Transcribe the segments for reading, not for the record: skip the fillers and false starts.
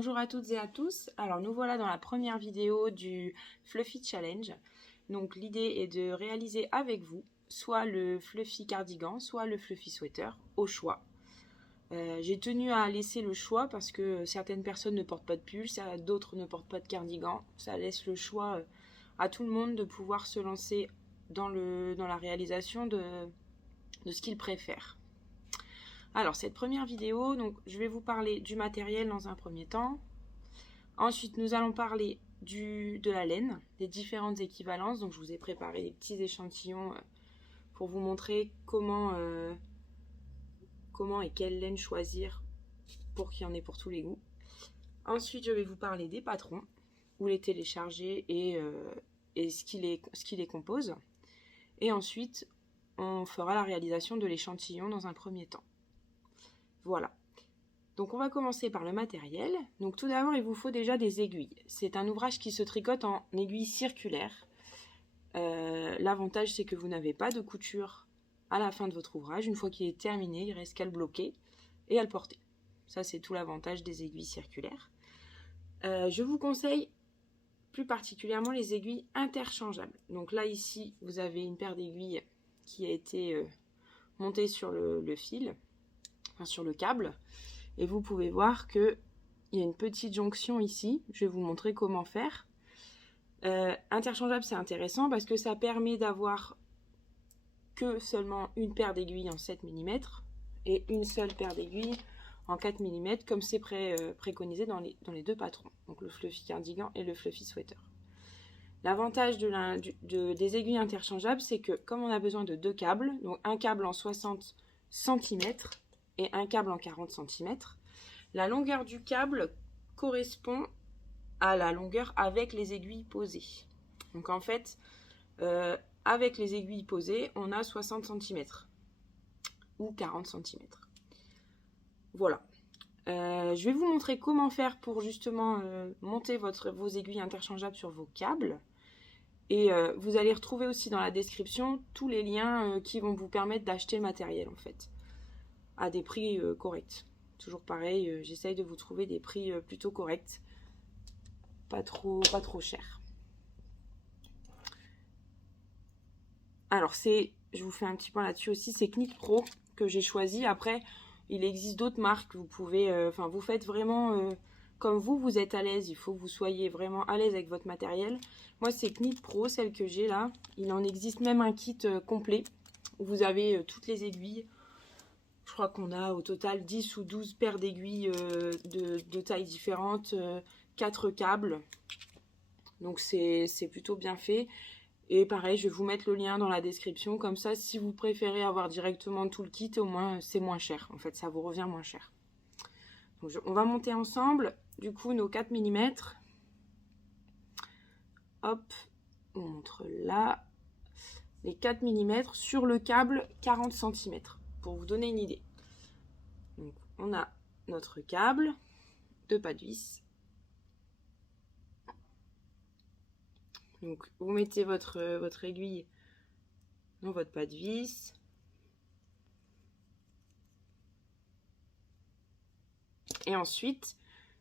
Bonjour à toutes et à tous. Alors nous voilà dans la première vidéo du Fluffy Challenge. Donc l'idée est de réaliser avec vous soit le Fluffy cardigan, soit le Fluffy sweater, au choix. J'ai tenu à laisser le choix parce que certaines personnes ne portent pas de pull, d'autres ne portent pas de cardigan. Ça laisse le choix à tout le monde de pouvoir se lancer dans la réalisation de ce qu'il préfère. Alors cette première vidéo, donc, je vais vous parler du matériel dans un premier temps. Ensuite, nous allons parler de la laine, des différentes équivalences. Donc je vous ai préparé des petits échantillons pour vous montrer comment et quelle laine choisir pour qu'il y en ait pour tous les goûts. Ensuite, je vais vous parler des patrons, où les télécharger et ce qui les compose. Et ensuite, on fera la réalisation de l'échantillon dans un premier temps. Voilà. Donc on va commencer par le matériel. Donc tout d'abord, il vous faut déjà des aiguilles. C'est un ouvrage qui se tricote en aiguilles circulaires. L'avantage, c'est que vous n'avez pas de couture à la fin de votre ouvrage. Une fois qu'il est terminé, il ne reste qu'à le bloquer et à le porter. Ça, c'est tout l'avantage des aiguilles circulaires. Je vous conseille plus particulièrement les aiguilles interchangeables. Donc là, ici, vous avez une paire d'aiguilles qui a été montée sur le fil, enfin sur le câble. Et vous pouvez voir qu'il y a une petite jonction ici. Je vais vous montrer comment faire. Interchangeable, c'est intéressant parce que ça permet d'avoir que seulement une paire d'aiguilles en 7 mm et une seule paire d'aiguilles en 4 mm, comme c'est préconisé dans les deux patrons, donc le Fluffy cardigan et le Fluffy sweater. L'avantage des aiguilles interchangeables, c'est que comme on a besoin de deux câbles, donc un câble en 60 cm et un câble en 40 cm, la longueur du câble correspond à la longueur avec les aiguilles posées. Donc en fait, avec les aiguilles posées, on a 60 cm ou 40 cm. Voilà. Je vais vous montrer comment faire pour justement monter vos aiguilles interchangeables sur vos câbles. Et vous allez retrouver aussi dans la description tous les liens qui vont vous permettre d'acheter le matériel en fait, à des prix corrects. Toujours pareil, j'essaye de vous trouver des prix plutôt corrects, pas trop chers. Alors je vous fais un petit point là-dessus aussi, c'est Knit Pro que j'ai choisi. Après, il existe d'autres marques, vous pouvez, vous faites vraiment comme vous êtes à l'aise. Il faut que vous soyez vraiment à l'aise avec votre matériel. Moi, c'est Knit Pro, celle que j'ai là. Il en existe même un kit complet où vous avez toutes les aiguilles. Je crois qu'on a au total 10 ou 12 paires d'aiguilles de tailles différentes, 4 câbles. Donc c'est plutôt bien fait. Et pareil, je vais vous mettre le lien dans la description. Comme ça, si vous préférez avoir directement tout le kit, au moins c'est moins cher. En fait, ça vous revient moins cher. Donc, on va monter ensemble, du coup, nos 4 mm. Hop, on montre là. Les 4 mm sur le câble 40 cm. Pour vous donner une idée. Donc, on a notre câble, 2 pas de vis. Donc, vous mettez votre aiguille dans votre pas de vis. Et ensuite,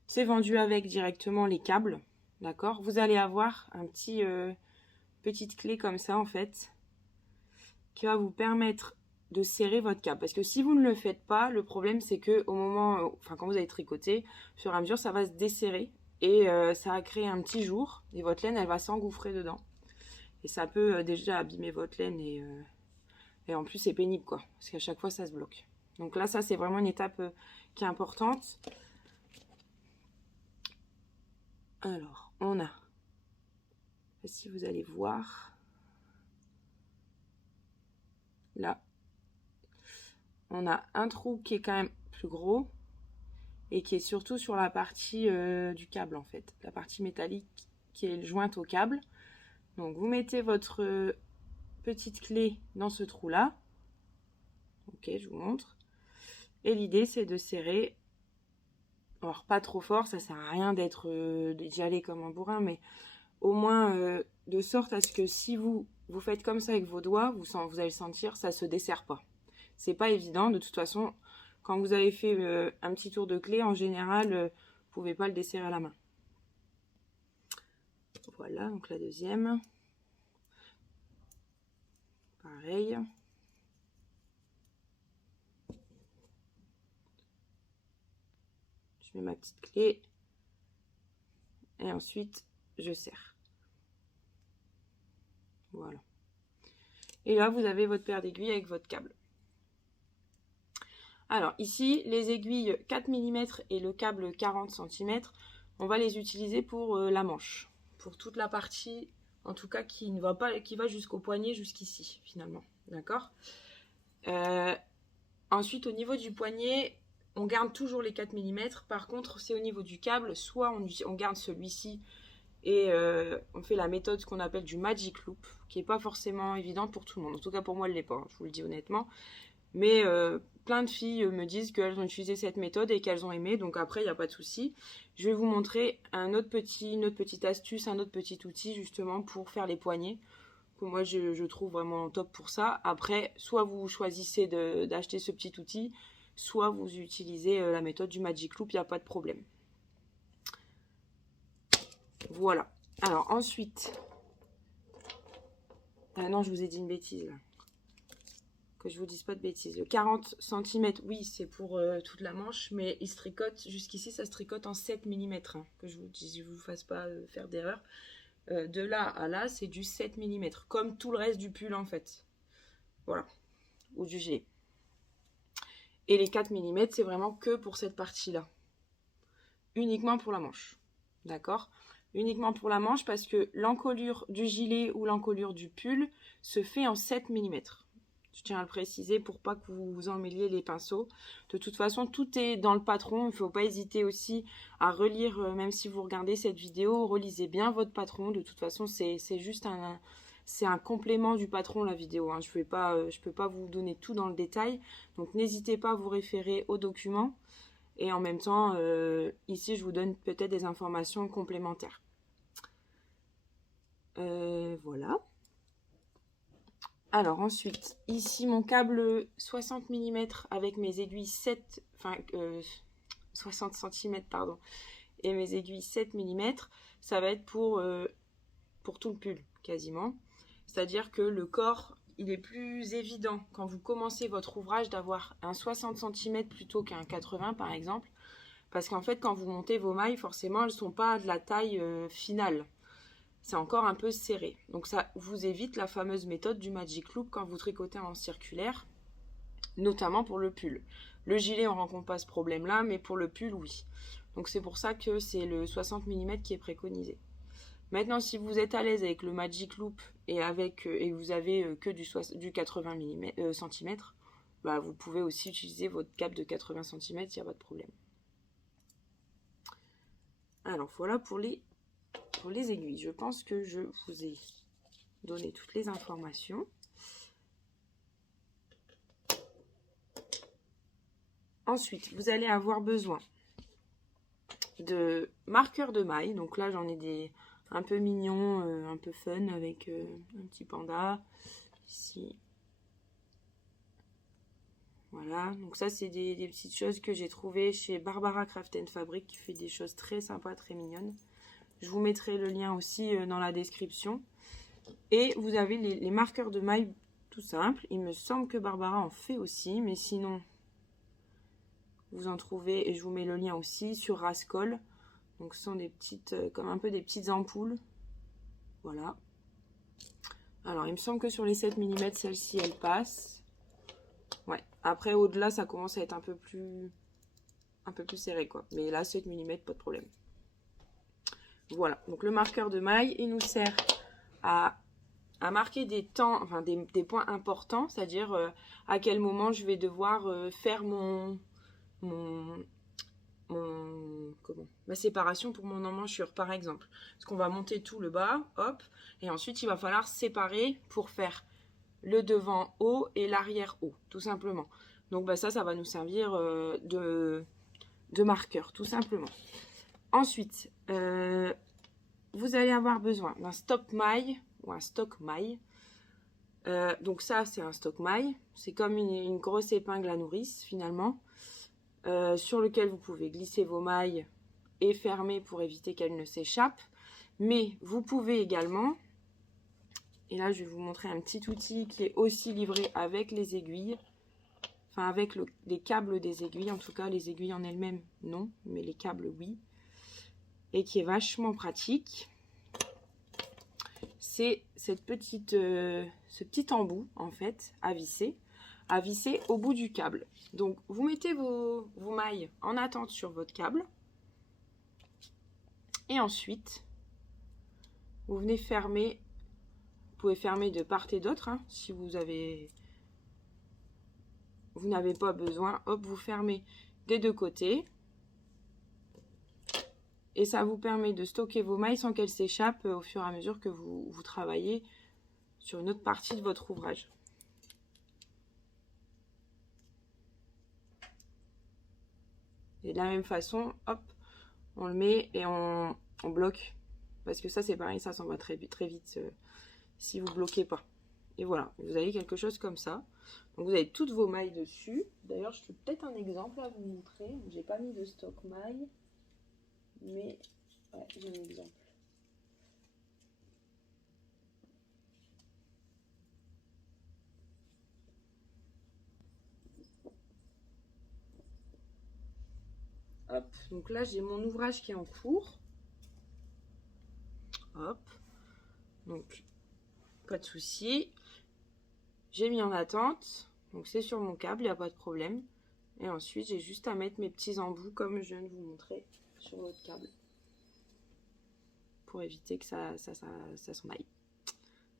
c'est vendu avec directement les câbles. D'accord? Vous allez avoir un petite clé comme ça, en fait, qui va vous permettre de serrer votre câble. Parce que si vous ne le faites pas, le problème, c'est que au moment, quand vous allez tricoter, au fur et à mesure, ça va se desserrer. Et ça va créer un petit jour. Et votre laine, elle va s'engouffrer dedans. Et ça peut déjà abîmer votre laine. Et en plus, c'est pénible, quoi. Parce qu'à chaque fois, ça se bloque. Donc là, ça, c'est vraiment une étape qui est importante. Alors, on a... Si vous allez voir... Là, on a un trou qui est quand même plus gros. Et qui est surtout sur la partie du câble, en fait. La partie métallique qui est jointe au câble. Donc, vous mettez votre petite clé dans ce trou-là. Ok, je vous montre. Et l'idée, c'est de serrer. Alors, pas trop fort, ça sert à rien d'y aller comme un bourrin, mais au moins de sorte à ce que si vous faites comme ça avec vos doigts, vous allez le sentir, ça se dessert pas. C'est pas évident, de toute façon, quand vous avez fait un petit tour de clé, en général, Vous pouvez pas le desserrer à la main. Voilà, donc la deuxième. Pareil. Je mets ma petite clé. Et ensuite, je serre. Voilà. Et là, vous avez votre paire d'aiguilles avec votre câble. Alors ici, les aiguilles 4 mm et le câble 40 cm, on va les utiliser pour la manche. Pour toute la partie, en tout cas, qui va jusqu'au poignet, jusqu'ici, finalement. D'accord ? Ensuite, au niveau du poignet, on garde toujours les 4 mm. Par contre, c'est au niveau du câble, soit on garde celui-ci et on fait la méthode qu'on appelle du magic loop, qui n'est pas forcément évidente pour tout le monde. En tout cas, pour moi, elle ne l'est pas, hein, je vous le dis honnêtement. Mais plein de filles me disent qu'elles ont utilisé cette méthode et qu'elles ont aimé, donc après, il n'y a pas de souci. Je vais vous montrer une autre petite astuce, un autre petit outil justement pour faire les poignets, que moi je trouve vraiment top pour ça. Après, soit vous choisissez d'acheter ce petit outil, soit vous utilisez la méthode du magic loop, il n'y a pas de problème. Voilà. Alors ensuite, non, je vous ai dit une bêtise là. Que je vous dise pas de bêtises. Le 40 cm, oui, c'est pour toute la manche, mais il se tricote, jusqu'ici, ça se tricote en 7 mm. Hein, que je vous fasse pas faire d'erreur. De là à là, c'est du 7 mm, comme tout le reste du pull, en fait. Voilà. Ou du gilet. Et les 4 mm, c'est vraiment que pour cette partie-là. Uniquement pour la manche. D'accord ? Uniquement pour la manche, parce que l'encolure du gilet ou l'encolure du pull se fait en 7 mm. Je tiens à le préciser pour pas que vous vous emmêliez les pinceaux. De toute façon, tout est dans le patron. Il ne faut pas hésiter aussi à relire, même si vous regardez cette vidéo, relisez bien votre patron. De toute façon, c'est juste un complément du patron, la vidéo. Hein. Je peux pas vous donner tout dans le détail. Donc, n'hésitez pas à vous référer aux documents. Et en même temps, ici, je vous donne peut-être des informations complémentaires. Voilà. Alors ensuite, ici mon câble 60 mm avec mes aiguilles 60 cm pardon, et mes aiguilles 7 mm, ça va être pour tout le pull quasiment. C'est-à-dire que le corps, il est plus évident quand vous commencez votre ouvrage d'avoir un 60 cm plutôt qu'un 80 par exemple. Parce qu'en fait, quand vous montez vos mailles, forcément, elles ne sont pas de la taille finale. C'est encore un peu serré. Donc ça vous évite la fameuse méthode du magic loop quand vous tricotez en circulaire, notamment pour le pull. Le gilet, on ne rencontre pas ce problème-là, mais pour le pull, oui. Donc c'est pour ça que c'est le 60 mm qui est préconisé. Maintenant, si vous êtes à l'aise avec le magic loop et vous avez que du 80 cm, bah, vous pouvez aussi utiliser votre câble de 80 cm, il n'y a pas de problème. Alors voilà pour les aiguilles. Je pense que je vous ai donné toutes les informations. Ensuite, vous allez avoir besoin de marqueurs de mailles. Donc là, j'en ai des un peu mignons, un peu fun, avec un petit panda. Ici. Voilà. Donc ça, c'est des petites choses que j'ai trouvées chez Barbara Craft & Fabric, qui fait des choses très sympas, très mignonnes. Je vous mettrai le lien aussi dans la description. Et vous avez les marqueurs de mailles tout simples. Il me semble que Barbara en fait aussi, mais sinon, vous en trouvez, et je vous mets le lien aussi, sur Rascol. Donc ce sont des petites, comme un peu des petites ampoules. Voilà. Alors, il me semble que sur les 7 mm, celle-ci, elle passe. Ouais. Après, au-delà, ça commence à être un peu plus serré, quoi. Mais là, 7 mm, pas de problème. Voilà, donc le marqueur de maille, il nous sert à marquer des temps, enfin des points importants, c'est-à-dire à quel moment je vais devoir faire ma séparation pour mon emmanchure, par exemple. Parce qu'on va monter tout le bas, hop, et ensuite il va falloir séparer pour faire le devant haut et l'arrière haut, tout simplement. Donc bah, ça va nous servir de marqueur, tout simplement. Ensuite, vous allez avoir besoin d'un stock maille ou un stock maille. Donc ça, c'est un stock maille. C'est comme une grosse épingle à nourrice, finalement, sur lequel vous pouvez glisser vos mailles et fermer pour éviter qu'elle ne s'échappe. Mais vous pouvez également, et là je vais vous montrer un petit outil qui est aussi livré avec les aiguilles, enfin avec les câbles des aiguilles, en tout cas les aiguilles en elles-mêmes non, mais les câbles oui, et qui est vachement pratique. C'est ce petit embout en fait à visser au bout du câble. Donc vous mettez vos mailles en attente sur votre câble et ensuite vous venez fermer. Vous pouvez fermer de part et d'autre hein, si vous n'avez pas besoin. Hop, vous fermez des deux côtés. Et ça vous permet de stocker vos mailles sans qu'elles s'échappent au fur et à mesure que vous travaillez sur une autre partie de votre ouvrage. Et de la même façon, hop, on le met et on bloque. Parce que ça c'est pareil, ça s'en va très vite si vous bloquez pas. Et voilà, vous avez quelque chose comme ça. Donc vous avez toutes vos mailles dessus. D'ailleurs, je fais peut-être un exemple à vous montrer. J'ai pas mis de stock mailles. Mais ouais, j'ai un exemple. Hop, donc là j'ai mon ouvrage qui est en cours. Hop, donc pas de souci. J'ai mis en attente, donc c'est sur mon câble, il n'y a pas de problème. Et ensuite j'ai juste à mettre mes petits embouts comme je viens de vous montrer sur l'autre câble. Pour éviter que ça s'en aille.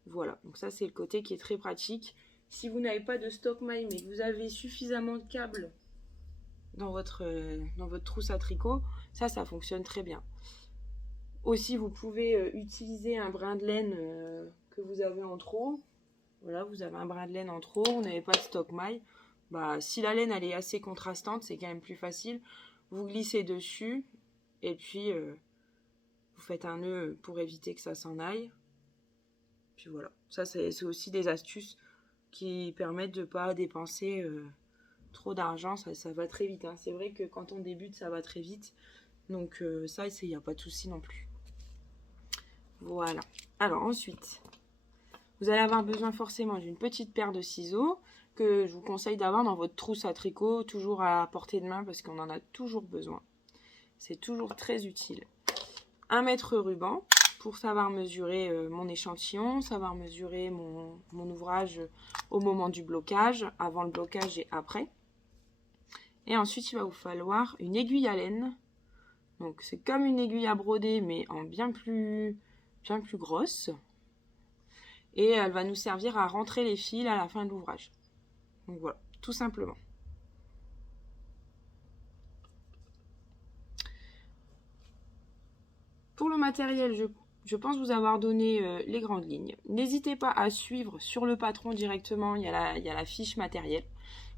Voilà, donc ça c'est le côté qui est très pratique. Si vous n'avez pas de stock maille mais que vous avez suffisamment de câbles dans votre trousse à tricot, ça fonctionne très bien. Aussi vous pouvez utiliser un brin de laine que vous avez en trop. Voilà, vous avez un brin de laine en trop, vous n'avez pas de stock maille. Bah, si la laine elle est assez contrastante, c'est quand même plus facile. Vous glissez dessus et puis vous faites un nœud pour éviter que ça s'en aille. Puis voilà, ça c'est aussi des astuces qui permettent de ne pas dépenser trop d'argent, ça va très vite. Hein. C'est vrai que quand on débute, ça va très vite. Donc ça, il n'y a pas de souci non plus. Voilà. Alors ensuite, vous allez avoir besoin forcément d'une petite paire de ciseaux que je vous conseille d'avoir dans votre trousse à tricot, toujours à portée de main parce qu'on en a toujours besoin. C'est toujours très utile. Un mètre ruban pour savoir mesurer mon échantillon, savoir mesurer mon ouvrage au moment du blocage, avant le blocage et après. Et ensuite, il va vous falloir une aiguille à laine. Donc, c'est comme une aiguille à broder, mais en bien plus grosse. Et elle va nous servir à rentrer les fils à la fin de l'ouvrage. Donc voilà, tout simplement. Pour le matériel, je pense vous avoir donné les grandes lignes. N'hésitez pas à suivre sur le patron directement, il y a la fiche matériel.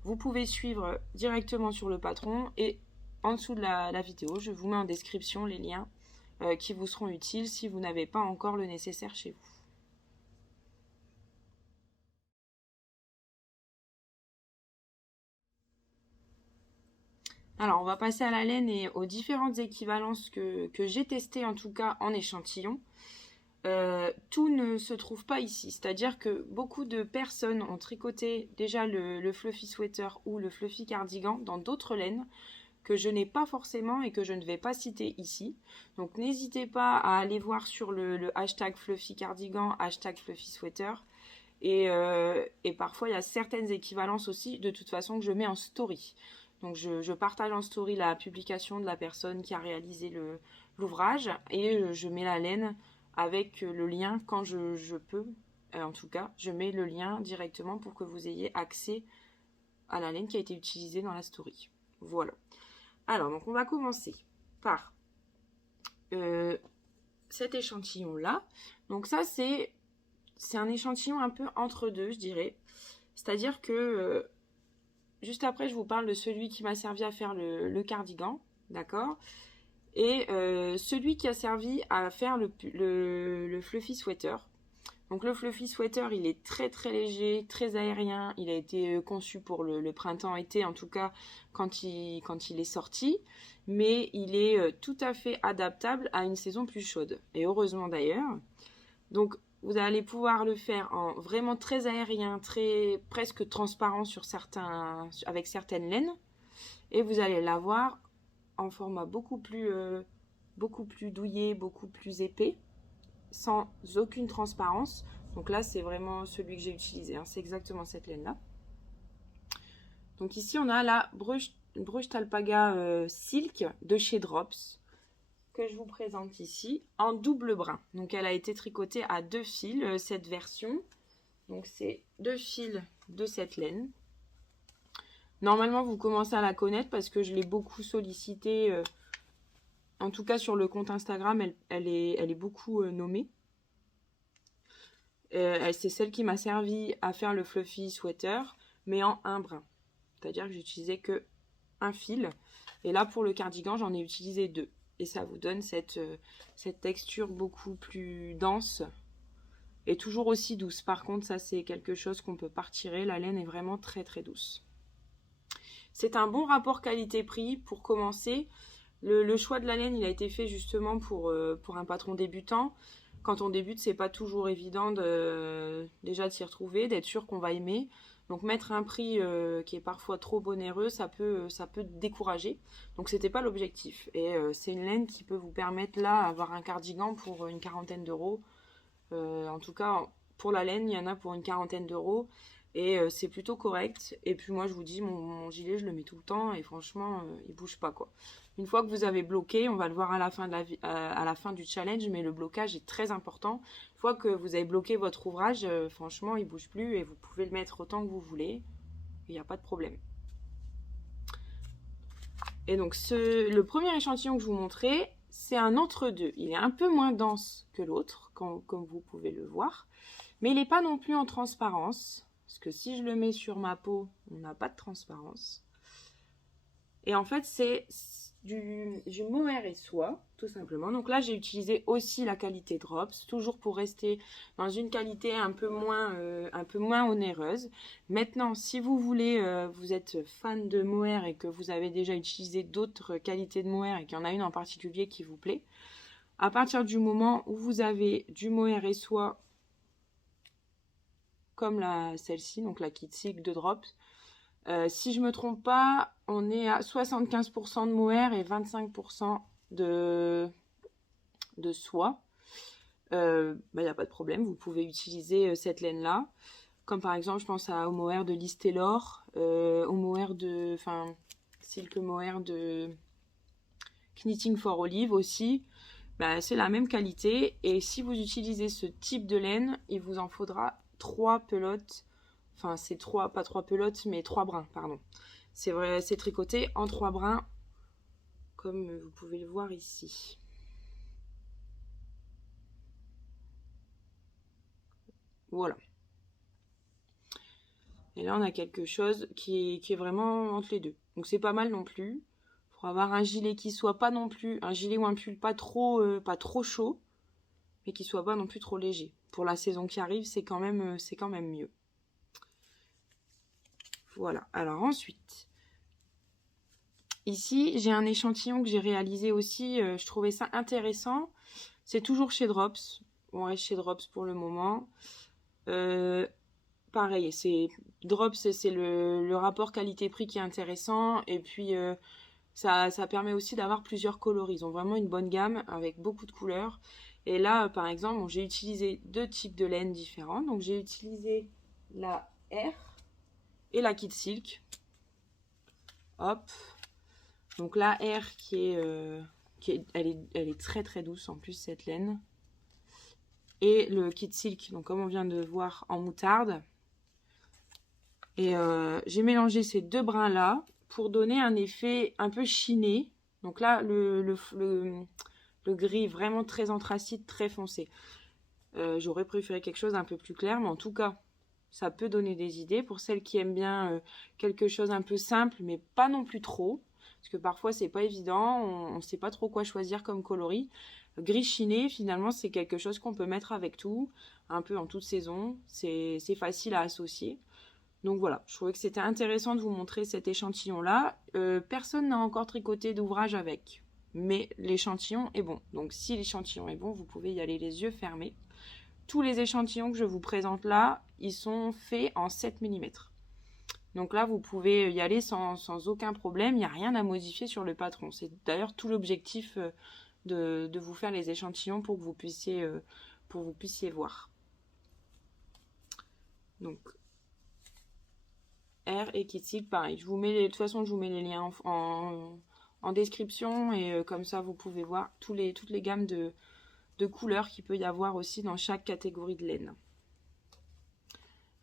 Vous pouvez suivre directement sur le patron et en dessous de la vidéo, je vous mets en description les liens qui vous seront utiles si vous n'avez pas encore le nécessaire chez vous. Alors, on va passer à la laine et aux différentes équivalences que j'ai testées en tout cas en échantillon. Tout ne se trouve pas ici, c'est-à-dire que beaucoup de personnes ont tricoté déjà le fluffy sweater ou le fluffy cardigan dans d'autres laines que je n'ai pas forcément et que je ne vais pas citer ici. Donc n'hésitez pas à aller voir sur le hashtag fluffy cardigan, hashtag fluffy sweater. Et parfois il y a certaines équivalences aussi de toute façon que je mets en story. Donc je partage en story la publication de la personne qui a réalisé l'ouvrage et je mets la laine avec le lien quand je peux. En tout cas, je mets le lien directement pour que vous ayez accès à la laine qui a été utilisée dans la story. Voilà. Alors, donc on va commencer par cet échantillon-là. Donc ça, c'est un échantillon un peu entre deux, je dirais. C'est-à-dire que juste après, je vous parle de celui qui m'a servi à faire le cardigan, d'accord ? Et celui qui a servi à faire le fluffy sweater. Donc le fluffy sweater, il est très très léger, très aérien. Il a été conçu pour le printemps-été, en tout cas quand il est sorti. Mais il est tout à fait adaptable à une saison plus chaude. Et heureusement d'ailleurs. Donc vous allez pouvoir le faire en vraiment très aérien, très presque transparent avec certaines laines. Et vous allez l'avoir en format beaucoup plus douillet, beaucoup plus épais, sans aucune transparence. Donc là, c'est vraiment celui que j'ai utilisé, hein. C'est exactement cette laine-là. Donc ici, on a la Brushed Alpaga Silk de chez Drops, que je vous présente ici, en double brin. Donc elle a été tricotée à 2 fils, cette version. Donc c'est 2 fils de cette laine. Normalement, vous commencez à la connaître parce que je l'ai beaucoup sollicitée. En tout cas, sur le compte Instagram, elle est beaucoup nommée. C'est celle qui m'a servi à faire le fluffy sweater, mais en un brin. C'est-à-dire que j'utilisais que un fil. Et là, pour le cardigan, j'en ai utilisé 2. Et ça vous donne cette texture beaucoup plus dense et toujours aussi douce. Par contre, ça, c'est quelque chose qu'on ne peut pas retirer. La laine est vraiment très, très douce. C'est un bon rapport qualité-prix pour commencer. Le choix de la laine, il a été fait justement pour un patron débutant. Quand on débute, c'est pas toujours évident déjà de s'y retrouver, d'être sûr qu'on va aimer. Donc mettre un prix qui est parfois trop onéreux, ça peut décourager. Donc c'était pas l'objectif. Et c'est une laine qui peut vous permettre là d'avoir un cardigan pour une quarantaine d'euros. En tout cas, pour la laine, il y en a pour une quarantaine d'euros. Et c'est plutôt correct. Et puis moi, je vous dis, mon gilet, je le mets tout le temps. Et franchement, il bouge pas, quoi. Une fois que vous avez bloqué, on va le voir à la fin du challenge, mais le blocage est très important. Une fois que vous avez bloqué votre ouvrage, franchement, il bouge plus et vous pouvez le mettre autant que vous voulez. Il n'y a pas de problème. Et donc, le premier échantillon que je vous montrais, c'est un entre-deux. Il est un peu moins dense que l'autre, comme vous pouvez le voir. Mais il n'est pas non plus en transparence. Parce que si je le mets sur ma peau, on n'a pas de transparence. Et en fait, c'est du mohair et soie, tout simplement. Donc là, j'ai utilisé aussi la qualité Drops, toujours pour rester dans une qualité un peu moins onéreuse. Maintenant, si vous voulez, vous êtes fan de mohair et que vous avez déjà utilisé d'autres qualités de mohair et qu'il y en a une en particulier qui vous plaît, à partir du moment où vous avez du mohair et soie, comme celle-ci, donc la Kit Silk de Drops, si je ne me trompe pas, on est à 75% de mohair et 25% de soie. Y a pas de problème, vous pouvez utiliser cette laine-là. Comme par exemple, je pense au mohair de Liz Taylor, au mohair Silk Mohair de Knitting for Olive aussi. C'est la même qualité. Et si vous utilisez ce type de laine, il vous en faudra 3 pelotes. Enfin, c'est pas 3 pelotes, mais 3 brins, pardon. C'est vrai, c'est tricoté en 3 brins, comme vous pouvez le voir ici. Voilà. Et là, on a quelque chose qui est vraiment entre les deux. Donc, c'est pas mal non plus. Pour avoir un gilet qui soit pas non plus, un gilet ou un pull pas trop chaud, mais qui soit pas non plus trop léger. Pour la saison qui arrive, c'est quand même mieux. Voilà. Alors ensuite, ici, j'ai un échantillon que j'ai réalisé aussi. Je trouvais ça intéressant. C'est toujours chez Drops. On reste chez Drops pour le moment. Pareil, Drops, c'est le rapport qualité-prix qui est intéressant. Et puis, ça permet aussi d'avoir plusieurs coloris. Ils ont vraiment une bonne gamme avec beaucoup de couleurs. Et là, par exemple, j'ai utilisé 2 types de laine différents. Donc, j'ai utilisé la R et la Kit Silk. Hop. Donc la R elle est très très douce en plus, cette laine. Et le Kit Silk, donc comme on vient de voir, en moutarde. Et j'ai mélangé ces 2 brins là pour donner un effet un peu chiné. Donc là, le gris vraiment très anthracite, très foncé. J'aurais préféré quelque chose d'un peu plus clair, mais en tout cas, ça peut donner des idées pour celles qui aiment bien quelque chose un peu simple, mais pas non plus trop. Parce que parfois, c'est pas évident, on ne sait pas trop quoi choisir comme coloris. Gris chiné, finalement, c'est quelque chose qu'on peut mettre avec tout, un peu en toute saison. C'est facile à associer. Donc voilà, je trouvais que c'était intéressant de vous montrer cet échantillon-là. Personne n'a encore tricoté d'ouvrage avec, mais l'échantillon est bon. Donc si l'échantillon est bon, vous pouvez y aller les yeux fermés. Tous les échantillons que je vous présente là, ils sont faits en 7 mm. Donc là, vous pouvez y aller sans aucun problème, il n'y a rien à modifier sur le patron. C'est d'ailleurs tout l'objectif de vous faire les échantillons pour que vous puissiez voir. Donc R et Kitsil, pareil. De toute façon, je vous mets les liens en description et comme ça, vous pouvez voir toutes les gammes de couleurs qu'il peut y avoir aussi dans chaque catégorie de laine.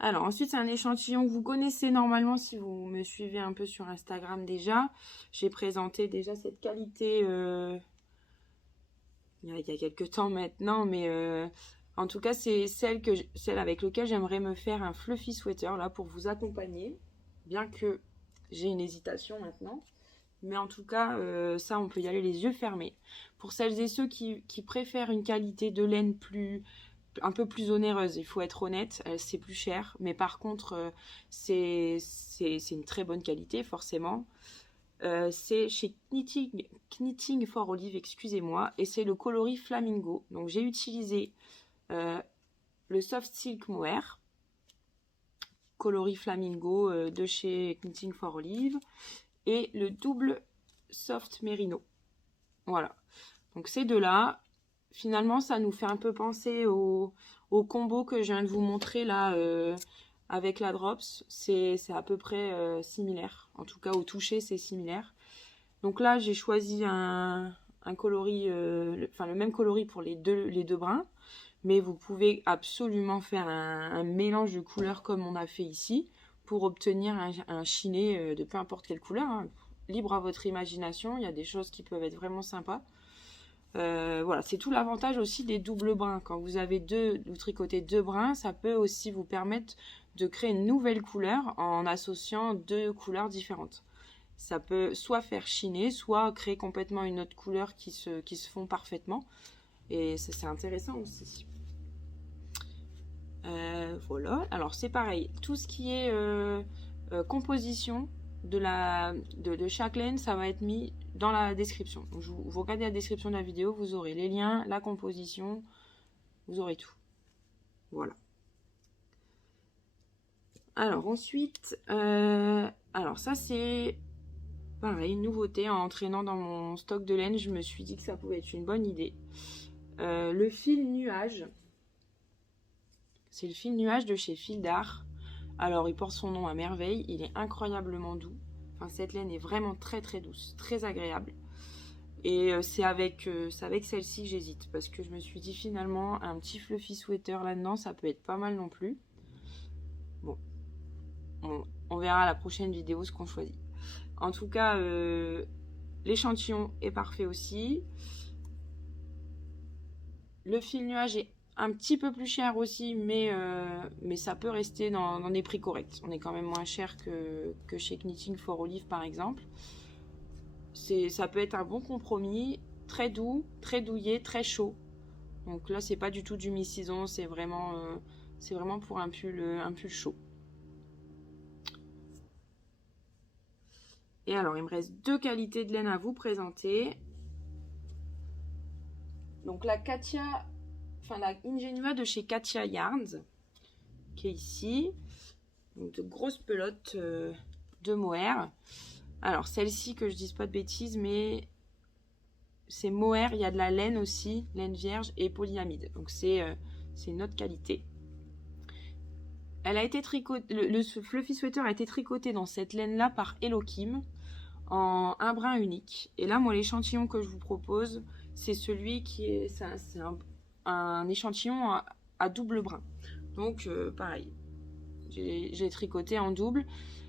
Alors ensuite, c'est un échantillon que vous connaissez normalement si vous me suivez un peu sur Instagram déjà. J'ai présenté déjà cette qualité il y a quelques temps maintenant, mais en tout cas, c'est celle avec laquelle j'aimerais me faire un fluffy sweater là pour vous accompagner. Bien que j'ai une hésitation maintenant. Mais en tout cas, ça, on peut y aller les yeux fermés. Pour celles et ceux qui préfèrent une qualité de laine un peu plus onéreuse, il faut être honnête, c'est plus cher. Mais par contre, c'est une très bonne qualité, forcément. C'est chez Knitting for Olive, excusez-moi. Et c'est le coloris Flamingo. Donc, j'ai utilisé le Soft Silk Mohair. Coloris Flamingo de chez Knitting for Olive et le double Soft Merino. Voilà. Donc ces deux-là, finalement, ça nous fait un peu penser au combo que je viens de vous montrer là avec la Drops. C'est à peu près similaire. En tout cas, au toucher, c'est similaire. Donc là, j'ai choisi un coloris, le même coloris pour les deux brins. Mais vous pouvez absolument faire un mélange de couleurs comme on a fait ici pour obtenir un chiné de peu importe quelle couleur. Hein. Libre à votre imagination, il y a des choses qui peuvent être vraiment sympas. Voilà, c'est tout l'avantage aussi des doubles brins. Quand vous tricotez deux brins, ça peut aussi vous permettre de créer une nouvelle couleur en associant deux couleurs différentes. Ça peut soit faire chiner, soit créer complètement une autre couleur qui se font parfaitement. Et c'est intéressant aussi. Voilà, alors c'est pareil, tout ce qui est composition de chaque laine, ça va être mis dans la description. Donc, vous regardez la description de la vidéo, vous aurez les liens, la composition, vous aurez tout. Voilà. Alors ensuite, alors ça c'est pareil, une nouveauté. En entraînant dans mon stock de laine, je me suis dit que ça pouvait être une bonne idée. Le fil nuage, c'est le fil nuage de chez Fil d'Art. Alors il porte son nom à merveille, il est incroyablement doux. Enfin, cette laine est vraiment très très douce, très agréable. Et c'est avec celle-ci que j'hésite, parce que je me suis dit finalement un petit fluffy sweater là-dedans, ça peut être pas mal non plus. Bon, on verra à la prochaine vidéo ce qu'on choisit. En tout cas, l'échantillon est parfait aussi. Le fil nuage est un petit peu plus cher aussi, mais ça peut rester dans des prix corrects. On est quand même moins cher que chez Knitting for Olive par exemple. Ça peut être un bon compromis, très doux, très douillet, très chaud. Donc là, c'est pas du tout du mi-saison, c'est vraiment pour un pull chaud. Et alors, il me reste deux qualités de laine à vous présenter. Donc la Ingenua de chez Katia Yarns, qui est ici. Donc de grosses pelotes de mohair. Alors celle-ci, que je dise pas de bêtises, mais c'est mohair, il y a de la laine aussi, laine vierge et polyamide. Donc c'est une autre qualité. Elle a été tricotée, le fluffy sweater a été tricoté dans cette laine-là par Hello Kim en un brin unique. Et là, moi, l'échantillon que je vous propose, c'est celui qui est, c'est un échantillon à double brin. Donc pareil, j'ai tricoté en double.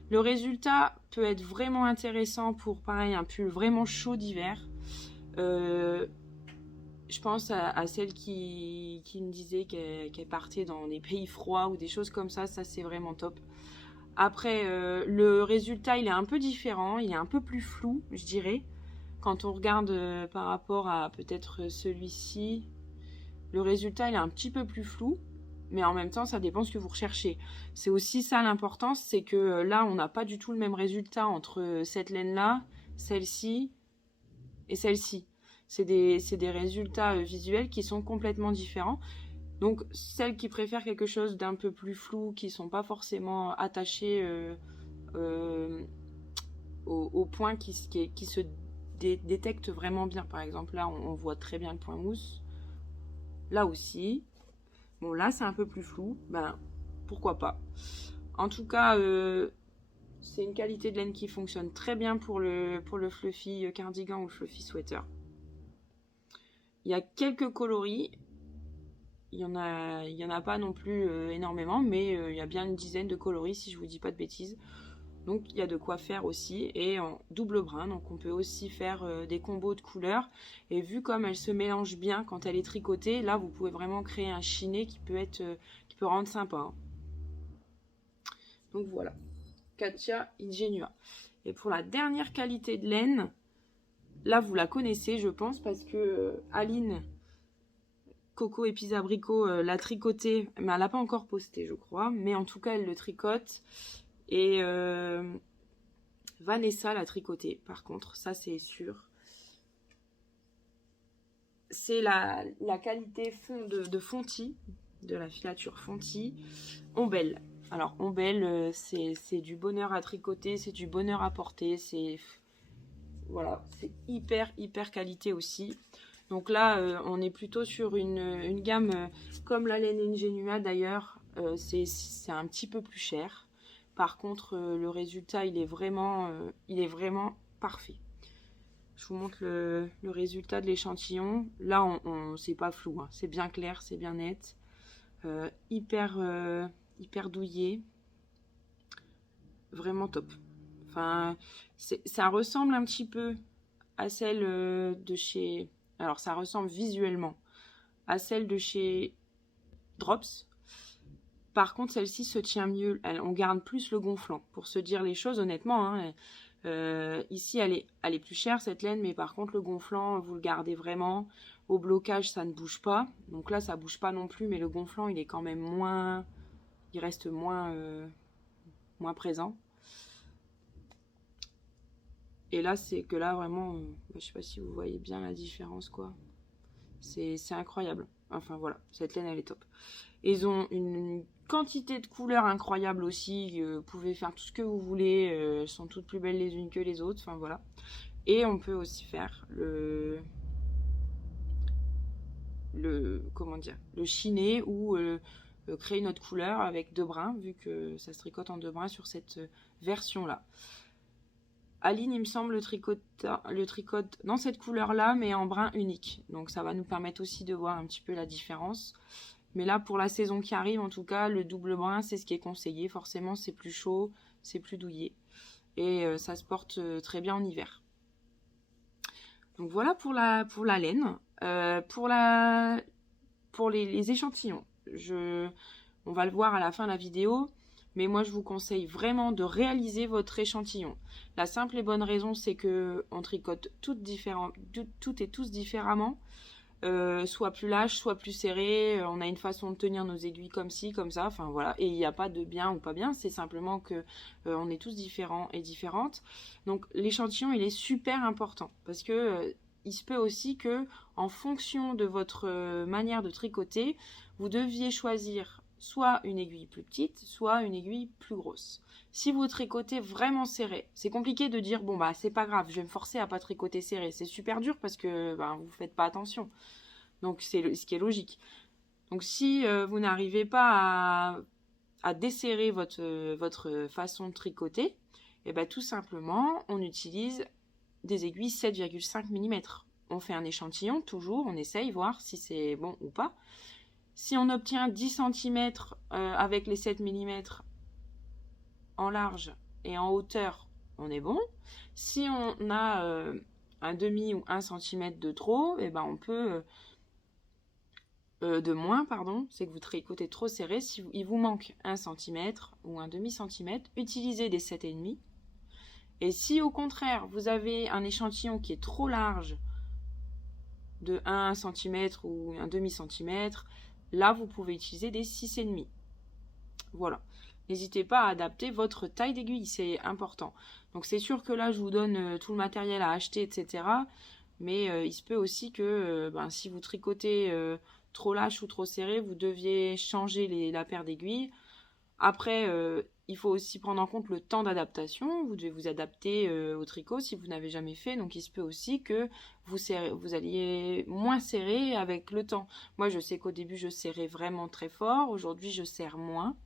Le résultat peut être vraiment intéressant pour, pareil, un pull vraiment chaud d'hiver. Je pense à celle qui me disait qu'elle partait dans des pays froids ou des choses comme ça. Ça, c'est vraiment top. Après, le résultat, il est un peu différent. Il est un peu plus flou, je dirais. quand on regarde par rapport à peut-être celui-ci, le résultat il est un petit peu plus flou, mais en même temps ça dépend ce que vous recherchez. C'est aussi ça l'importance, c'est que là on n'a pas du tout le même résultat entre cette laine-là, celle-ci et celle-ci. C'est des résultats visuels qui sont complètement différents. Donc celles qui préfèrent quelque chose d'un peu plus flou, qui ne sont pas forcément attachées au point qui se détecte vraiment bien. Par exemple là on voit très bien le point mousse. Là aussi. Bon là c'est un peu plus flou. Ben pourquoi pas. En tout cas c'est une qualité de laine qui fonctionne très bien pour le fluffy cardigan ou le fluffy sweater. Il y a quelques coloris. Il y en a pas non plus énormément, mais il y a bien une dizaine de coloris si je vous dis pas de bêtises. Donc il y a de quoi faire aussi, et en double brin, donc on peut aussi faire des combos de couleurs. Et vu comme elle se mélange bien quand elle est tricotée, là vous pouvez vraiment créer un chiné qui peut rendre sympa. Hein. Donc voilà, Katia Ingenua. Et pour la dernière qualité de laine, là vous la connaissez je pense parce que Aline Coco Épices Abricot l'a tricoté, mais elle l'a pas encore posté je crois, mais en tout cas elle le tricote. Et Vanessa l'a tricoté par contre, ça c'est sûr. C'est la qualité de Fonty, de la filature Fonty, Ombelle. Alors Ombelle c'est du bonheur à tricoter, c'est du bonheur à porter, c'est voilà, c'est hyper qualité aussi. Donc là on est plutôt sur une gamme comme la laine Ingenua d'ailleurs, c'est un petit peu plus cher. Par contre le résultat il est vraiment parfait. Je vous montre le résultat de l'échantillon. Là c'est pas flou, hein. C'est bien clair, c'est bien net, hyper douillé, vraiment top. Enfin, ça ressemble un petit peu à celle de chez... Alors, ça ressemble visuellement à celle de chez Drops. Par contre, celle-ci se tient mieux. On garde plus le gonflant. Pour se dire les choses, honnêtement, hein, ici, elle est plus chère, cette laine. Mais par contre, le gonflant, vous le gardez vraiment. Au blocage, ça ne bouge pas. Donc là, ça ne bouge pas non plus. Mais le gonflant, il est quand même moins... Il reste moins présent. Et là, c'est que là, vraiment, je sais pas si vous voyez bien la différence, quoi. C'est incroyable. Enfin, voilà, cette laine, elle est top. Et ils ont une quantité de couleurs incroyable aussi. Vous pouvez faire tout ce que vous voulez. Elles sont toutes plus belles les unes que les autres. Enfin, voilà. Et on peut aussi faire comment dire, le chiné ou créer notre couleur avec 2 brins, vu que ça se tricote en 2 brins sur cette version-là. Aline, il me semble, le tricote dans cette couleur-là, mais en brin unique. Donc ça va nous permettre aussi de voir un petit peu la différence. Mais là, pour la saison qui arrive, en tout cas, le double brin, c'est ce qui est conseillé. Forcément, c'est plus chaud, c'est plus douillé. Et ça se porte très bien en hiver. Donc voilà pour la laine. Pour les échantillons, on va le voir à la fin de la vidéo. Mais moi, je vous conseille vraiment de réaliser votre échantillon. La simple et bonne raison, c'est que on tricote toutes et tous différemment. Soit plus lâche, soit plus serré. On a une façon de tenir nos aiguilles comme ci, comme ça. Enfin voilà. Et il n'y a pas de bien ou pas bien. C'est simplement que on est tous différents et différentes. Donc l'échantillon, il est super important parce que il se peut aussi que, en fonction de votre manière de tricoter, vous deviez choisir soit une aiguille plus petite, soit une aiguille plus grosse. Si vous tricotez vraiment serré, c'est compliqué de dire bon bah c'est pas grave, je vais me forcer à pas tricoter serré. C'est super dur parce que vous faites pas attention. Donc c'est ce qui est logique. Donc si vous n'arrivez pas à desserrer votre façon de tricoter, et tout simplement on utilise des aiguilles 7,5 mm. On fait un échantillon toujours, on essaye voir si c'est bon ou pas. Si on obtient 10 cm avec les 7 mm en large et en hauteur, on est bon. Si on a un demi ou 1 cm de trop, on peut... de moins, pardon, c'est que vous tricotez trop serré. Si il vous manque 1 cm ou un demi centimètre, utilisez des 7,5. Et si au contraire, vous avez un échantillon qui est trop large, de 1 cm ou un demi-centimètre, là, vous pouvez utiliser des 6,5. Voilà. N'hésitez pas à adapter votre taille d'aiguille, c'est important. Donc c'est sûr que là, je vous donne tout le matériel à acheter, etc. Mais il se peut aussi que si vous tricotez trop lâche ou trop serré, vous deviez changer la paire d'aiguilles. Après, il faut aussi prendre en compte le temps d'adaptation. Vous devez vous adapter au tricot si vous n'avez jamais fait. Donc il se peut aussi que vous alliez moins serrer avec le temps. Moi, je sais qu'au début, je serrais vraiment très fort. Aujourd'hui, je serre moins.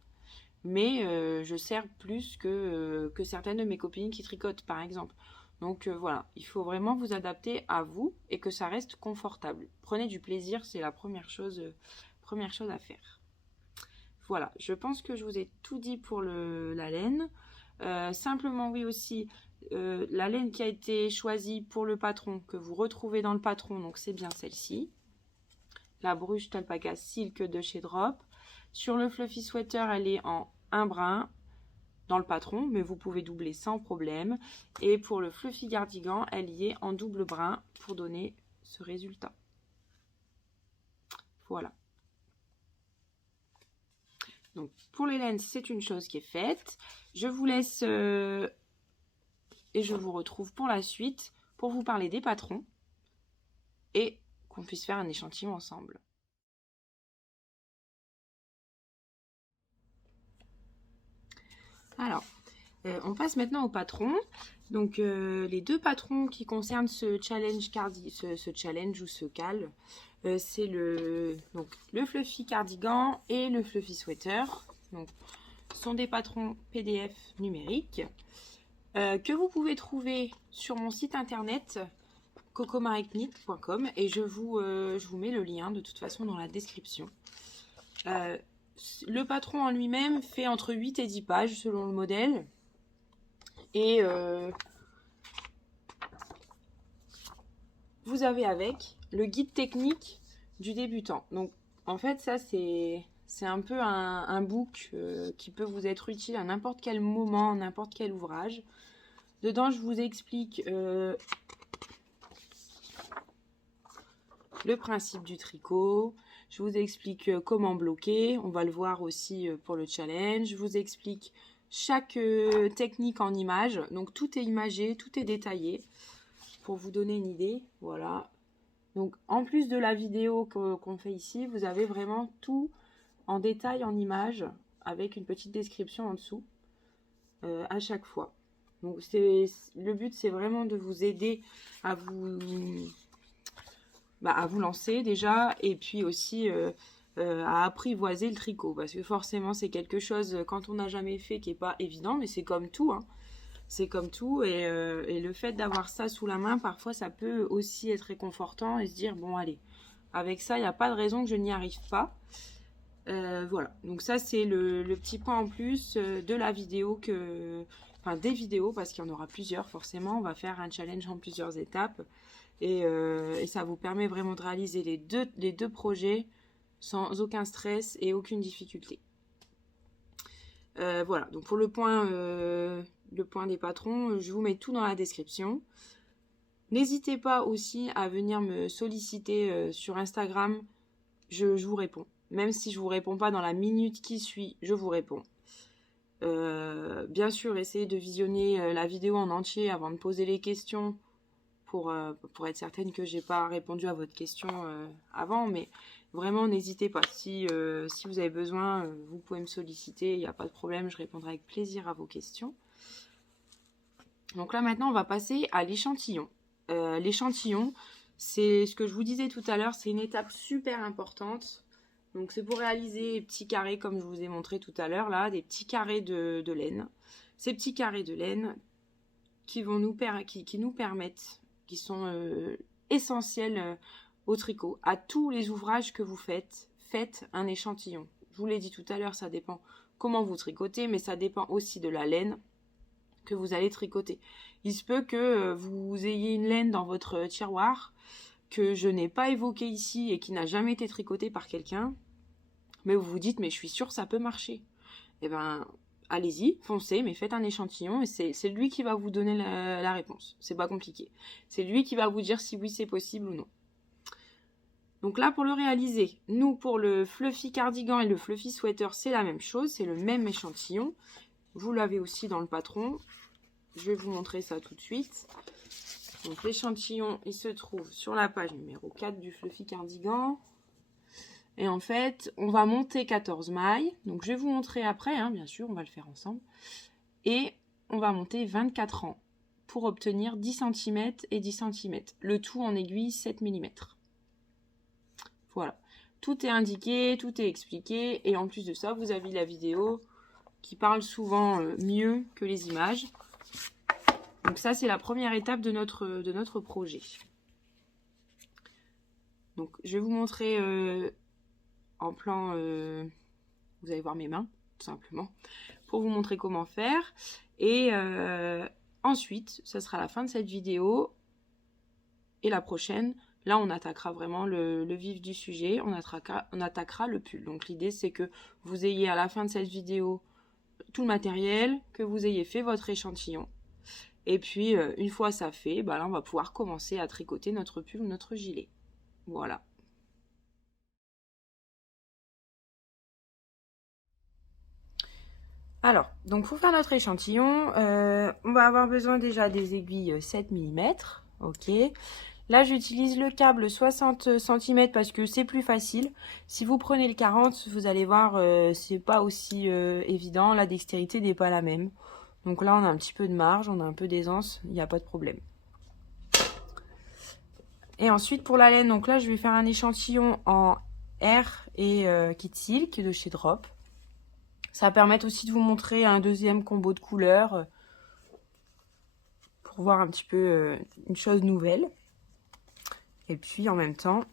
Mais je serre plus que certaines de mes copines qui tricotent, par exemple. Donc voilà, il faut vraiment vous adapter à vous et que ça reste confortable. Prenez du plaisir, c'est la première chose à faire. Voilà, je pense que je vous ai tout dit pour la laine. Simplement, oui aussi, la laine qui a été choisie pour le patron, que vous retrouvez dans le patron, donc c'est bien celle-ci. La Brushed Alpaca Silk de chez Drop. Sur le Fluffy Sweater, elle est en 1 brin dans le patron, mais vous pouvez doubler sans problème. Et pour le Fluffy Cardigan, elle y est en double brin pour donner ce résultat. Voilà. Donc pour les laines, c'est une chose qui est faite. Je vous laisse et je vous retrouve pour la suite pour vous parler des patrons et qu'on puisse faire un échantillon ensemble. Alors, on passe maintenant aux patrons. Donc, les deux patrons qui concernent ce challenge ou ce cal, c'est le Fluffy Cardigan et le Fluffy Sweater. Donc, ce sont des patrons PDF numériques que vous pouvez trouver sur mon site internet cocomareknit.com et je vous mets le lien de toute façon dans la description. Le patron en lui-même fait entre 8 et 10 pages selon le modèle. Et vous avez avec le guide technique du débutant. Donc en fait ça c'est un peu un book qui peut vous être utile à n'importe quel moment, n'importe quel ouvrage. Dedans je vous explique le principe du tricot. Je vous explique comment bloquer, on va le voir aussi pour le challenge. Je vous explique chaque technique en image, donc tout est imagé, tout est détaillé pour vous donner une idée. Voilà. Donc en plus de la vidéo qu'on fait ici, vous avez vraiment tout en détail en image avec une petite description en dessous à chaque fois. Donc le but c'est vraiment de vous aider à vous lancer déjà et puis aussi à apprivoiser le tricot parce que forcément c'est quelque chose quand on n'a jamais fait qui n'est pas évident, mais c'est comme tout, hein. C'est comme tout et le fait d'avoir ça sous la main parfois ça peut aussi être réconfortant et se dire bon allez, avec ça il n'y a pas de raison que je n'y arrive pas. Voilà, donc ça c'est le petit point en plus de la vidéo des vidéos parce qu'il y en aura plusieurs forcément. On va faire un challenge en plusieurs étapes et ça vous permet vraiment de réaliser les deux projets sans aucun stress et aucune difficulté. Voilà, donc pour le point des patrons, je vous mets tout dans la description. N'hésitez pas aussi à venir me solliciter sur Instagram, je vous réponds. Même si je ne vous réponds pas dans la minute qui suit, je vous réponds. Bien sûr, essayez de visionner la vidéo en entier avant de poser les questions pour être certaine que j'ai pas répondu à votre question avant. Mais vraiment, n'hésitez pas. Si vous avez besoin, vous pouvez me solliciter. Il n'y a pas de problème, je répondrai avec plaisir à vos questions. Donc là, maintenant, on va passer à l'échantillon. L'échantillon, c'est ce que je vous disais tout à l'heure, c'est une étape super importante. Donc c'est pour réaliser des petits carrés comme je vous ai montré tout à l'heure, là, des petits carrés de laine. Ces petits carrés de laine qui nous permettent, qui sont essentiels au tricot. À tous les ouvrages que vous faites, faites un échantillon. Je vous l'ai dit tout à l'heure, ça dépend comment vous tricotez, mais ça dépend aussi de la laine que vous allez tricoter. Il se peut que vous ayez une laine dans votre tiroir que je n'ai pas évoqué ici et qui n'a jamais été tricoté par quelqu'un, mais vous vous dites mais je suis sûre ça peut marcher. Eh ben allez-y, foncez, mais faites un échantillon et c'est lui qui va vous donner la réponse. C'est pas compliqué. C'est lui qui va vous dire si oui c'est possible ou non. Donc là, pour le réaliser, nous, pour le fluffy cardigan et le fluffy sweater, c'est la même chose, c'est le même échantillon. Vous l'avez aussi dans le patron. Je vais vous montrer ça tout de suite. Donc l'échantillon, il se trouve sur la page numéro 4 du fluffy cardigan. Et en fait, on va monter 14 mailles. Donc je vais vous montrer après, hein, bien sûr, on va le faire ensemble. Et on va monter 24 rangs pour obtenir 10 cm et 10 cm. Le tout en aiguille 7 mm. Voilà, tout est indiqué, tout est expliqué, et en plus de ça, vous avez la vidéo qui parle souvent mieux que les images. Donc ça, c'est la première étape de notre projet. Donc, je vais vous montrer en plan, vous allez voir mes mains, tout simplement, pour vous montrer comment faire. Et ensuite, ça sera la fin de cette vidéo, et la prochaine. Là, on attaquera vraiment le vif du sujet, on attaquera le pull. Donc l'idée, c'est que vous ayez à la fin de cette vidéo tout le matériel, que vous ayez fait votre échantillon. Et puis, une fois ça fait, bah là, on va pouvoir commencer à tricoter notre pull ou notre gilet. Voilà. Alors, donc pour faire notre échantillon, on va avoir besoin déjà des aiguilles 7 mm. Ok. Là, j'utilise le câble 60 cm parce que c'est plus facile. Si vous prenez le 40, vous allez voir, c'est pas aussi évident. La dextérité n'est pas la même. Donc là, on a un petit peu de marge, on a un peu d'aisance, il n'y a pas de problème. Et ensuite, pour la laine, donc là, je vais faire un échantillon en R et Kit Silk de chez Drop. Ça va permettre aussi de vous montrer un deuxième combo de couleurs pour voir un petit peu une chose nouvelle. Et puis en même temps,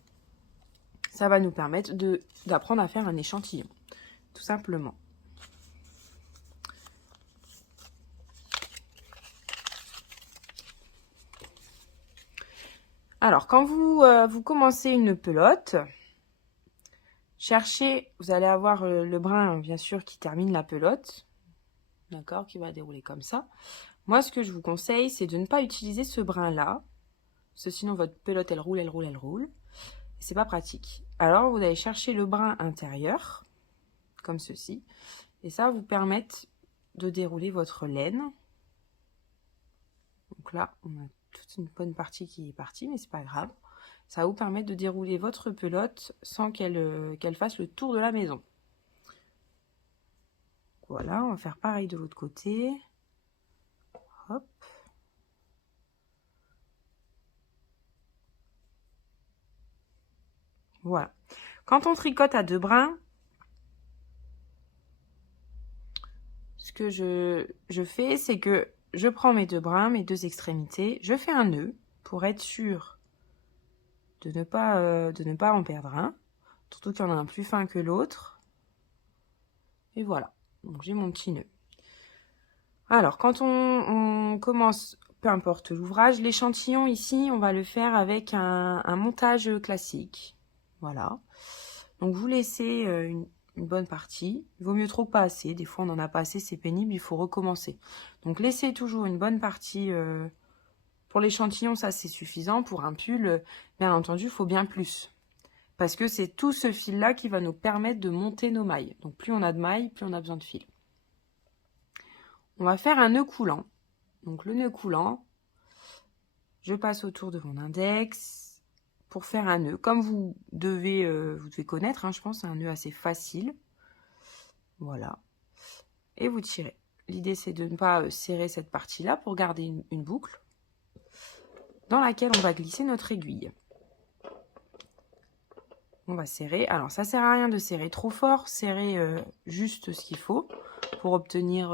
ça va nous permettre d'apprendre à faire un échantillon, tout simplement. Alors, quand vous commencez une pelote, cherchez, vous allez avoir le brin, bien sûr, qui termine la pelote, d'accord, qui va dérouler comme ça. Moi, ce que je vous conseille, c'est de ne pas utiliser ce brin-là, parce que sinon votre pelote, elle roule, elle roule, elle roule. C'est pas pratique. Alors, vous allez chercher le brin intérieur, comme ceci, et ça va vous permettre de dérouler votre laine. Donc là, on a toute une bonne partie qui est partie, mais c'est pas grave. Ça va vous permettre de dérouler votre pelote sans qu'elle fasse le tour de la maison. Voilà, on va faire pareil de l'autre côté. Hop. Voilà. Quand on tricote à deux brins, ce que je fais, c'est que je prends mes deux brins, mes deux extrémités, je fais un nœud pour être sûr de ne pas en perdre un, surtout qu'il y en a un plus fin que l'autre. Et voilà, donc j'ai mon petit nœud. Alors, quand on commence, peu importe l'ouvrage, l'échantillon ici, on va le faire avec un montage classique. Voilà. Donc, vous laissez une bonne partie. Il vaut mieux trop que pas assez. Des fois, on n'en a pas assez, c'est pénible, il faut recommencer. Donc, laissez toujours une bonne partie. Pour l'échantillon, ça, c'est suffisant. Pour un pull, bien entendu, il faut bien plus. Parce que c'est tout ce fil-là qui va nous permettre de monter nos mailles. Donc, plus on a de mailles, plus on a besoin de fil. On va faire un nœud coulant. Donc le nœud coulant, je passe autour de mon index pour faire un nœud. Comme vous devez connaître, hein, je pense, c'est un nœud assez facile. Voilà. Et vous tirez. L'idée, c'est de ne pas serrer cette partie-là pour garder une boucle dans laquelle on va glisser notre aiguille. On va serrer. Alors, ça sert à rien de serrer trop fort. Serrer juste ce qu'il faut pour obtenir...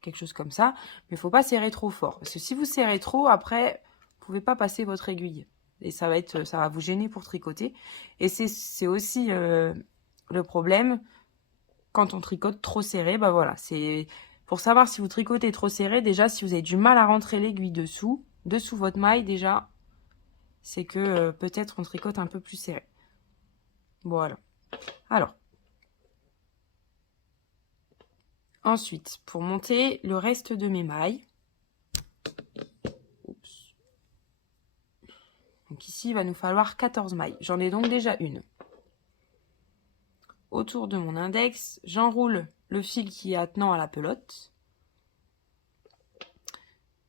quelque chose comme ça, mais il ne faut pas serrer trop fort, parce que si vous serrez trop, après, vous ne pouvez pas passer votre aiguille, et ça va vous gêner pour tricoter, et c'est aussi le problème, quand on tricote trop serré, bah voilà, c'est pour savoir si vous tricotez trop serré, déjà, si vous avez du mal à rentrer l'aiguille dessous votre maille, déjà, c'est que peut-être on tricote un peu plus serré. Voilà. Alors, Ensuite, pour monter le reste de mes mailles, donc ici, il va nous falloir 14 mailles. J'en ai donc déjà une. Autour de mon index, j'enroule le fil qui est attenant à la pelote.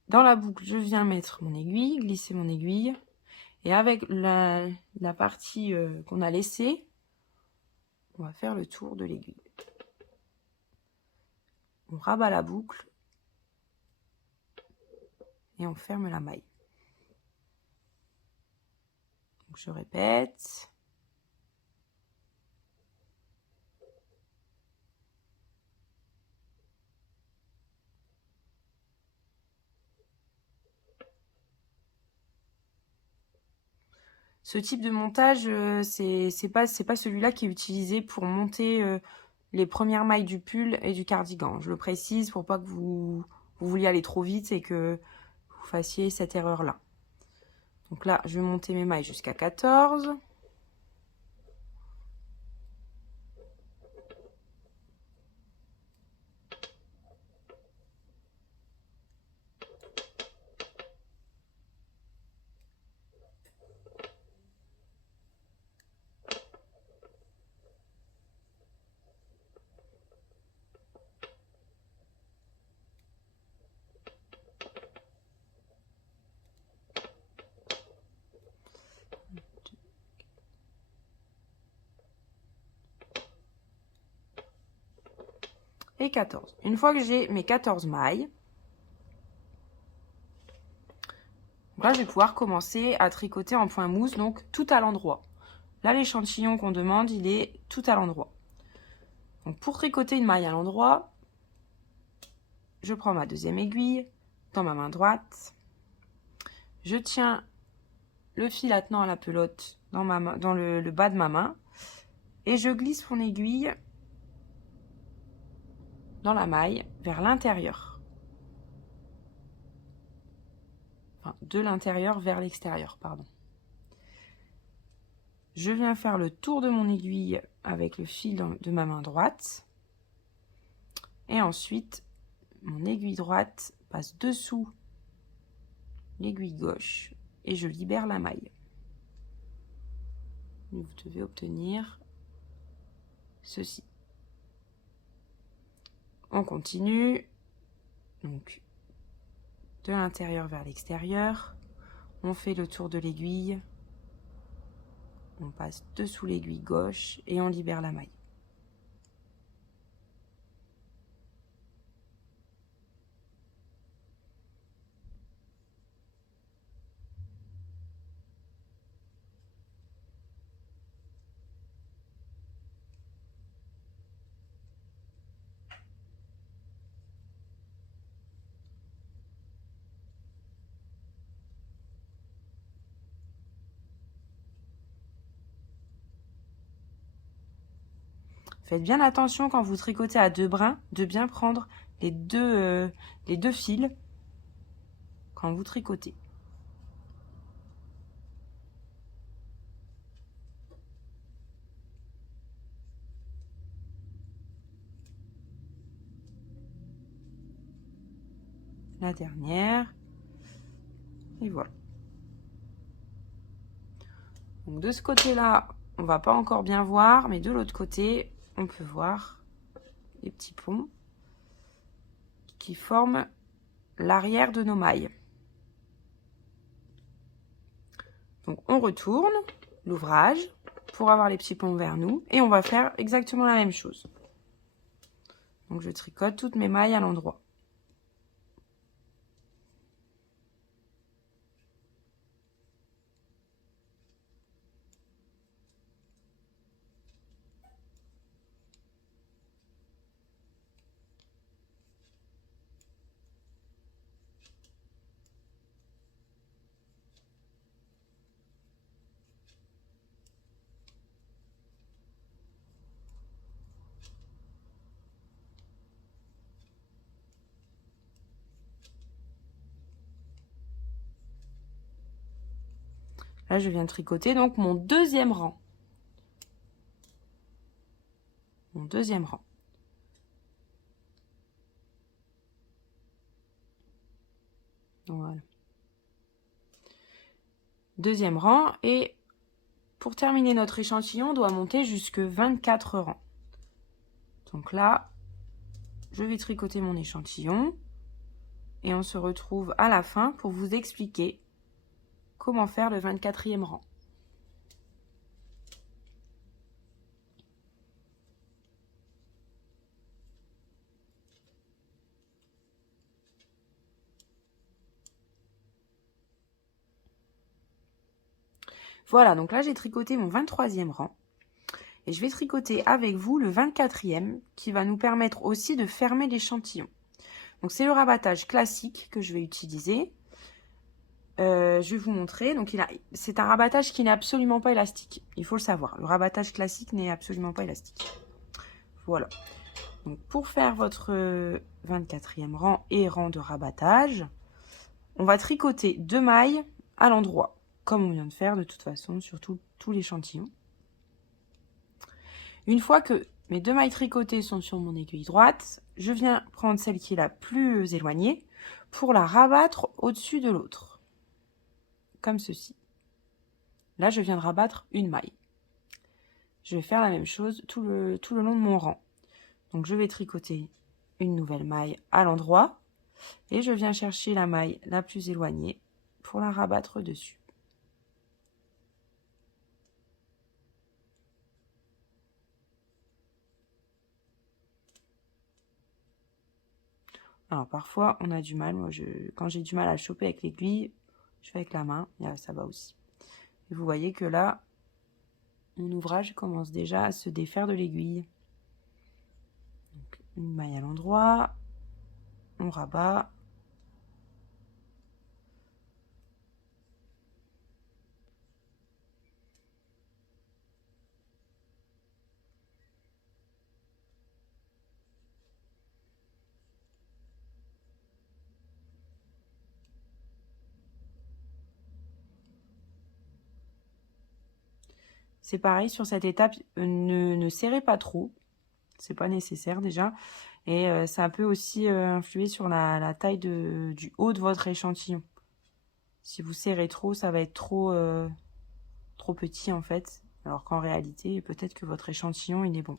Dans la boucle, je viens mettre mon aiguille, glisser mon aiguille. Et avec la partie qu'on a laissée, on va faire le tour de l'aiguille. On rabat la boucle et on ferme la maille. Donc je répète. Ce type de montage, c'est pas celui-là qui est utilisé pour monter les premières mailles du pull et du cardigan. Je le précise pour pas que vous vouliez aller trop vite et que vous fassiez cette erreur-là. Donc là, je vais monter mes mailles jusqu'à 14. Et 14. Une fois que j'ai mes 14 mailles, là, je vais pouvoir commencer à tricoter en point mousse, donc tout à l'endroit. Là, l'échantillon qu'on demande, il est tout à l'endroit. Donc, pour tricoter une maille à l'endroit, je prends ma deuxième aiguille dans ma main droite. Je tiens le fil attenant à la pelote dans le bas de ma main et je glisse mon aiguille dans la maille vers l'intérieur. Enfin, de l'intérieur vers l'extérieur, pardon. Je viens faire le tour de mon aiguille avec le fil de ma main droite. Et ensuite, mon aiguille droite passe dessous l'aiguille gauche et je libère la maille. Vous devez obtenir ceci. On continue. Donc, de l'intérieur vers l'extérieur. On fait le tour de l'aiguille. On passe dessous l'aiguille gauche et on libère la maille. Faites bien attention quand vous tricotez à deux brins de bien prendre les deux fils quand vous tricotez. La dernière. Et voilà. Donc de ce côté-là, on va pas encore bien voir, mais de l'autre côté, on peut voir les petits ponts qui forment l'arrière de nos mailles. Donc on retourne l'ouvrage pour avoir les petits ponts vers nous et on va faire exactement la même chose. Donc je tricote toutes mes mailles à l'endroit. Là, je viens de tricoter donc mon deuxième rang. Mon deuxième rang. Deuxième rang. Et pour terminer notre échantillon, on doit monter jusque 24 rangs. Donc là, je vais tricoter mon échantillon. Et on se retrouve à la fin pour vous expliquer comment faire le 24e rang. Voilà, donc là j'ai tricoté mon 23e rang. Et je vais tricoter avec vous le 24e qui va nous permettre aussi de fermer l'échantillon. Donc c'est le rabattage classique que je vais utiliser. Je vais vous montrer. Donc c'est un rabattage qui n'est absolument pas élastique. Il faut le savoir. Le rabattage classique n'est absolument pas élastique. Voilà. Donc pour faire votre 24e rang et rang de rabattage, on va tricoter 2 mailles à l'endroit, comme on vient de faire de toute façon sur tout l'échantillon. Une fois que mes 2 mailles tricotées sont sur mon aiguille droite, je viens prendre celle qui est la plus éloignée pour la rabattre au-dessus de l'autre, comme ceci. Là, je viens de rabattre une maille. Je vais faire la même chose tout le long de mon rang. Donc, je vais tricoter une nouvelle maille à l'endroit et je viens chercher la maille la plus éloignée pour la rabattre dessus. Alors parfois on a du mal, moi quand j'ai du mal à choper avec l'aiguille, je fais avec la main, et ça va aussi. Et vous voyez que là, mon ouvrage commence déjà à se défaire de l'aiguille. Une maille à l'endroit, on rabat. C'est pareil sur cette étape, ne serrez pas trop, c'est pas nécessaire déjà. Et ça peut aussi influer sur la taille du haut de votre échantillon. Si vous serrez trop, ça va être trop petit en fait. Alors qu'en réalité, peut-être que votre échantillon, il est bon.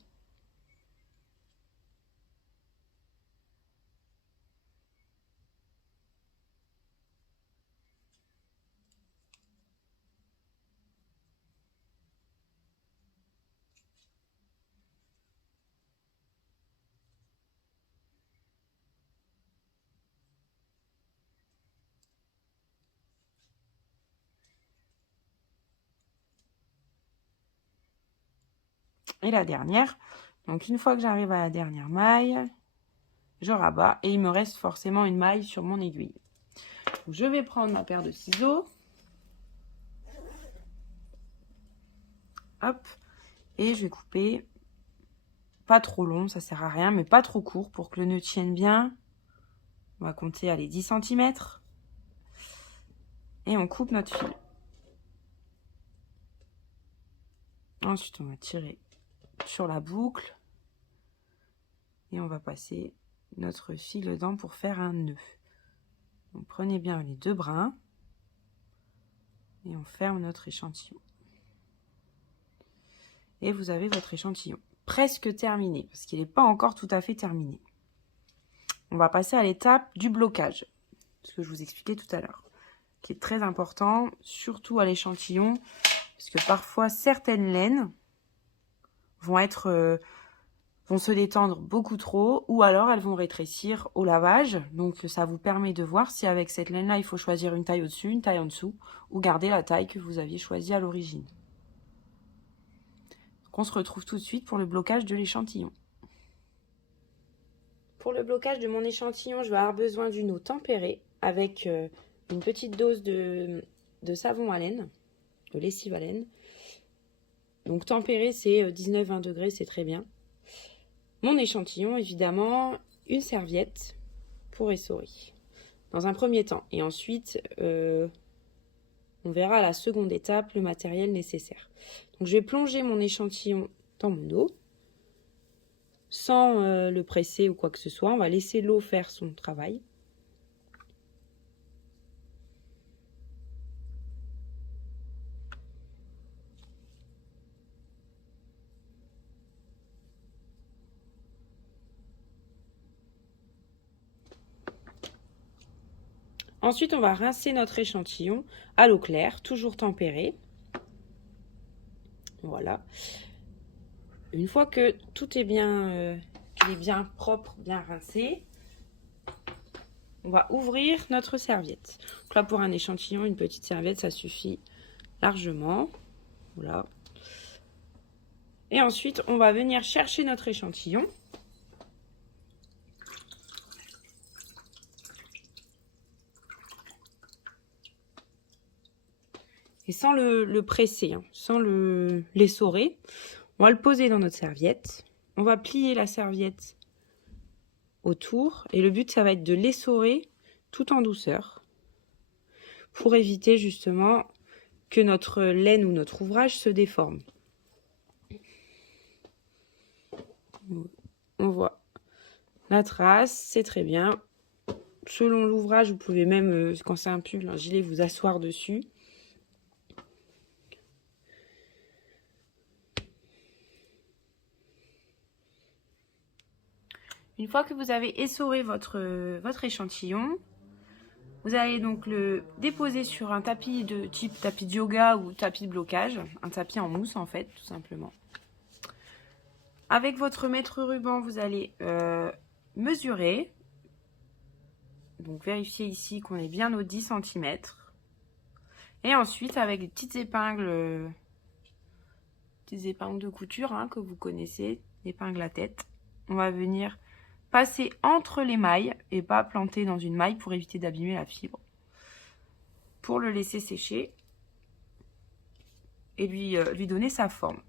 Et la dernière. Donc une fois que j'arrive à la dernière maille, je rabats et il me reste forcément une maille sur mon aiguille. Donc, je vais prendre ma paire de ciseaux. Hop. Et je vais couper pas trop long, ça sert à rien, mais pas trop court pour que le nœud tienne bien. On va compter, allez, 10 cm. Et on coupe notre fil. Ensuite, on va tirer sur la boucle. Et on va passer notre fil dedans pour faire un nœud. Donc, prenez bien les 2 brins. Et on ferme notre échantillon. Et vous avez votre échantillon presque terminé, parce qu'il n'est pas encore tout à fait terminé. On va passer à l'étape du blocage, ce que je vous expliquais tout à l'heure, qui est très important, surtout à l'échantillon, parce que parfois certaines laines vont se détendre beaucoup trop, ou alors elles vont rétrécir au lavage. Donc ça vous permet de voir si avec cette laine-là, il faut choisir une taille au-dessus, une taille en dessous, ou garder la taille que vous aviez choisie à l'origine. Donc on se retrouve tout de suite pour le blocage de l'échantillon. Pour le blocage de mon échantillon, je vais avoir besoin d'une eau tempérée avec une petite dose de savon à laine, de lessive à laine. Donc tempéré, c'est 19-20 degrés, c'est très bien. Mon échantillon, évidemment, une serviette pour essorer, dans un premier temps. Et ensuite, on verra à la seconde étape le matériel nécessaire. Donc je vais plonger mon échantillon dans mon eau, sans le presser ou quoi que ce soit. On va laisser l'eau faire son travail. Ensuite, on va rincer notre échantillon à l'eau claire, toujours tempérée. Voilà. Une fois que tout est bien, qu'il est bien propre, bien rincé, on va ouvrir notre serviette. Donc là, pour un échantillon, une petite serviette, ça suffit largement. Voilà. Et ensuite, on va venir chercher notre échantillon. Et sans le presser, hein, sans l'essorer, on va le poser dans notre serviette. On va plier la serviette autour. Et le but, ça va être de l'essorer tout en douceur pour éviter justement que notre laine ou notre ouvrage se déforme. On voit la trace, c'est très bien. Selon l'ouvrage, vous pouvez même, quand c'est un pull, un gilet, vous asseoir dessus. Une fois que vous avez essoré votre échantillon, vous allez donc le déposer sur un tapis de type tapis de yoga ou tapis de blocage, un tapis en mousse en fait, tout simplement. Avec votre mètre ruban, vous allez mesurer. Donc vérifiez ici qu'on est bien aux 10 cm. Et ensuite, avec les petites épingles de couture hein, que vous connaissez, épingles à tête, on va venir passer entre les mailles et pas planter dans une maille pour éviter d'abîmer la fibre. Pour le laisser sécher et lui donner sa forme.